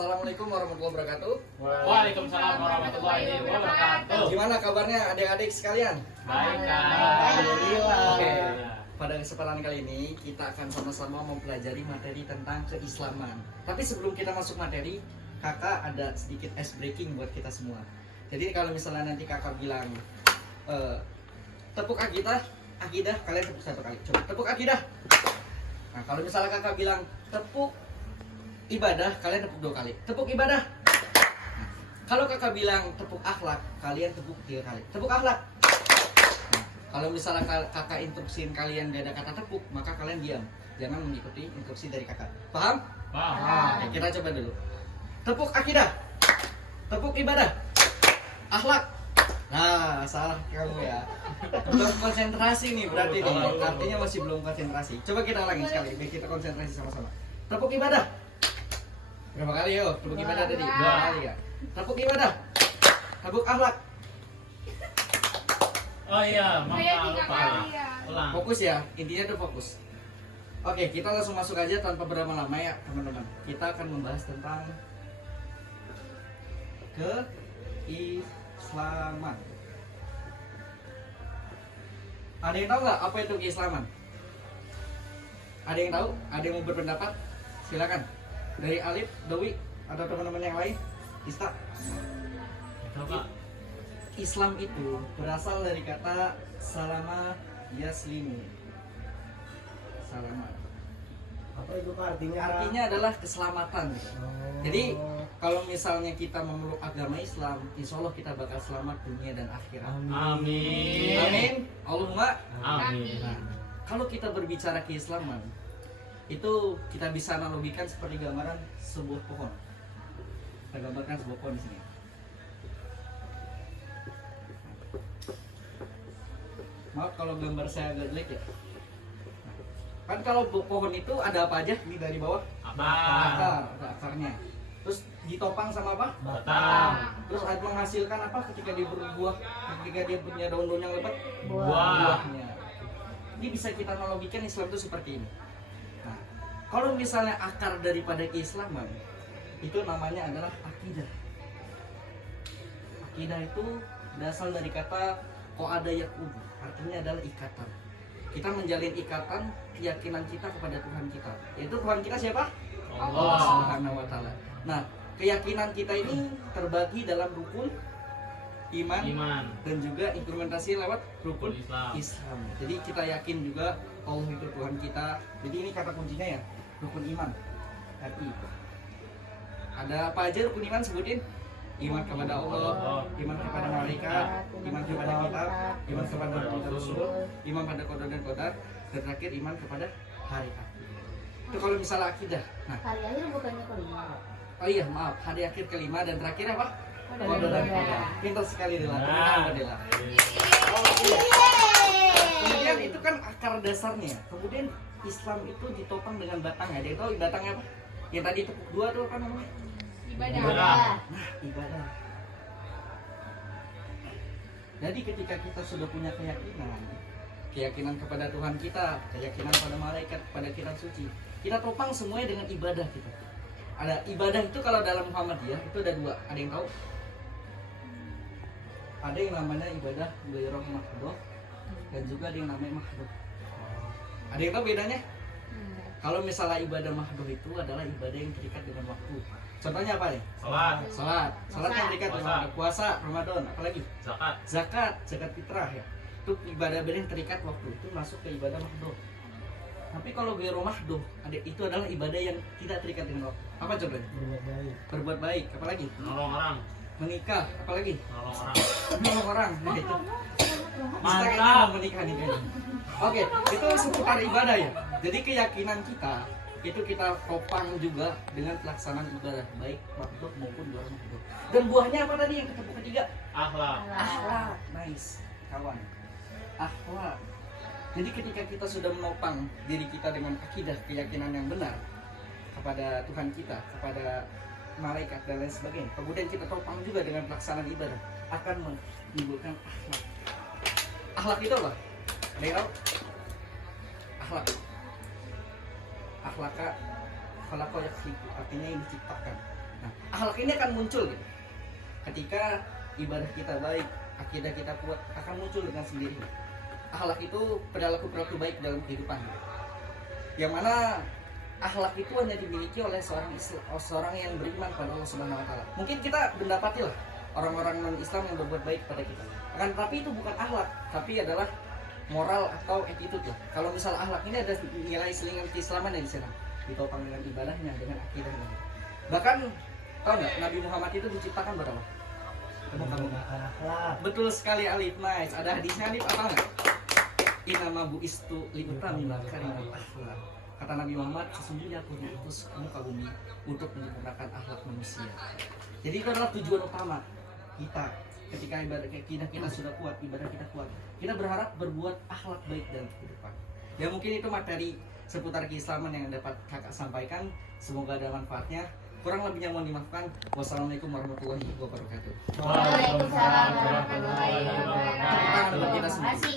Assalamualaikum warahmatullahi wabarakatuh. Waalaikumsalam warahmatullahi wabarakatuh. Gimana kabarnya adik-adik sekalian? Baik, Kak. Alhamdulillah. Oke. Pada kesempatan kali ini kita akan sama-sama mempelajari materi tentang keislaman. Tapi sebelum kita masuk materi, kakak ada sedikit ice breaking buat kita semua. Jadi kalau misalnya nanti kakak bilang tepuk akidah, kalian tepuk satu kali. Coba tepuk akidah. Nah kalau misalnya kakak bilang tepuk ibadah, kalian tepuk 2 kali. Tepuk ibadah. Nah, kalau kakak bilang tepuk akhlak, kalian tepuk 3 kali. Tepuk akhlak. Nah, kalau misalnya kakak instruksiin kalian gak ada kata tepuk, maka kalian diam. Jangan mengikuti instruksi dari kakak. Paham? Paham. Oke, kita coba dulu. Tepuk akidah. Tepuk ibadah. Akhlak. Nah, salah kamu ya. Belum konsentrasi nih berarti nih. Artinya masih belum konsentrasi. Coba kita ulangi sekali, biar kita konsentrasi sama-sama. Tepuk ibadah. Berapa kali yo? Tepuk ibadah tadi? 2 kali ya. Tepuk ibadah. Tepuk akhlak. Oh iya, Saya maaf 3 Pak. kali ya. Ulang. Fokus ya, intinya tuh fokus. Oke, kita langsung masuk aja tanpa berlama-lama ya teman-teman. Kita akan membahas tentang keislaman. Ada yang tahu nggak apa itu keislaman? Ada yang tahu? Ada yang mau berpendapat? Silakan. Dari Alif, Dewi, atau teman-teman yang lain? Ista. Coba. Islam itu berasal dari kata salama yaslimu. Salama. Apa itu Kak artinya? Artinya adalah keselamatan. Jadi kalau misalnya kita memeluk agama Islam, insya Allah kita bakal selamat dunia dan akhirat. Amin. Amin. Allahumma. Amin. Nah, kalau kita berbicara keislaman, itu kita bisa analogikan seperti gambaran sebuah pohon. Kita gambarkan sebuah pohon di sini. Maaf kalau gambar saya agak jelek ya. Kan kalau pohon itu ada apa aja? Ini dari bawah. Apa? Akar, ada akarnya. Terus ditopang sama apa? Batang. Terus ada menghasilkan apa ketika dia berbuah? Ketika dia punya daun-daun yang lebat? Buah. Buahnya. Ini bisa kita analogikan Islam itu seperti ini. Nah, kalau misalnya akar daripada keislaman, itu namanya adalah akidah. Akidah itu berasal dari kata qa'ada yaqud, artinya adalah ikatan. Kita menjalin ikatan keyakinan kita kepada Tuhan kita. Yaitu Tuhan kita siapa? Allah Subhanahu wa taala. Nah, keyakinan kita ini terbagi dalam rukun iman dan juga implementasi lewat rukun Islam. Jadi kita yakin juga Allah itu Tuhan kita. Jadi ini kata kuncinya ya, rukun iman. RI. Ada apa aja rukun iman sebutin? Iman kepada Allah, iman kepada malaikat, iman kepada kitab, iman kepada Rasul, iman pada qada dan qadar, dan terakhir iman kepada hari akhir. Itu kalau misalnya akidah. Nah, Hari akhir bukannya kelima. oh iya maaf, hari akhir kelima dan terakhir apa? Qada dan qadar. Pintar sekali Dela. Teman Dela. Kemudian itu kan akar dasarnya. Kemudian Islam itu ditopang dengan batangnya. Dia tahu batangnya apa? Yang tadi tepuk 2 tuh apa namanya? Ibadah. Nah, ibadah. Jadi ketika kita sudah punya keyakinan kepada Tuhan kita, keyakinan pada malaikat, pada kitab suci, kita topang semuanya dengan ibadah kita. Ada ibadah itu kalau dalam Muhammadiyah itu ada 2. Ada yang tahu? Ada yang namanya ibadah ghairah mahdhah dan juga ada yang namanya mahdhah. Ada yang tahu bedanya? Kalau misalnya ibadah mahdhah itu adalah ibadah yang terikat dengan waktu. Contohnya apa nih? Salat yang terikat dengan waktu. Puasa, Ramadan, apalagi? Zakat fitrah ya. Itu ibadah-ibadah yang terikat waktu, itu masuk ke ibadah mahdhah. Tapi kalau ghairu mahdhah, itu adalah ibadah yang tidak terikat dengan waktu. Apa contohnya? Berbuat baik, apalagi? Nolong orang. Menikah, apalagi? Nolong orang. Menolong orang. Nah, itu. Mantap. Kita mau menikah nih kayaknya. Oke, itu seputar ibadah ya. Jadi keyakinan kita itu kita topang juga dengan pelaksanaan ibadah baik mahdhah maupun luar mahdhah. Dan buahnya apa tadi yang ketemu ketiga? Akhlak. Akhlak. Nice, kawan. Akhlak. Jadi ketika kita sudah menopang diri kita dengan akidah keyakinan yang benar kepada Tuhan kita, kepada malaikat dan lain sebagainya, kemudian kita topang juga dengan pelaksanaan ibadah, akan menimbulkan akhlak. Akhlak itu apa? Ada yang tahu? Akhlak. Akhlaka khalaqa yakhluqu, artinya yang diciptakan. Nah, akhlak ini akan muncul gitu. Ketika ibadah kita baik, akidah kita kuat, akan muncul dengan sendirinya. Akhlak itu perilaku-perilaku baik dalam kehidupan. Yang mana akhlak itu hanya dimiliki oleh seorang yang beriman pada Allah Subhanahu wa taala. Mungkin kita mendapatilah orang-orang non-Islam yang berbuat baik pada kita. Akan tapi itu bukan akhlak, tapi adalah moral atau attitude lah. Kalau misal akhlak ini ada nilai selingan keislaman yang di sana, ditopang dengan ibadahnya, dengan akidahnya. Bahkan tahu nggak Nabi Muhammad itu diciptakan berapa? Kamu Akhlak. betul sekali Alif, nice. Ada hadisnya Alif apa nggak? Inama buistu liutamina karimal akhlak. Kata Nabi Muhammad, sesungguhnya aku diutus ke muka bumi untuk menyempurnakan akhlak manusia. Jadi itu adalah tujuan utama kita. Ketika ibadah kita sudah kuat, ibadah kita kuat, kita berharap berbuat akhlak baik dalam kehidupan. Ya mungkin itu materi seputar keislaman yang dapat kakak sampaikan. Semoga ada manfaatnya. Kurang lebihnya mohon dimaafkan. Wassalamualaikum warahmatullahi wabarakatuh. Waalaikumsalam warahmatullahi wabarakatuh. Tepuk tangan buat kita semua. Masih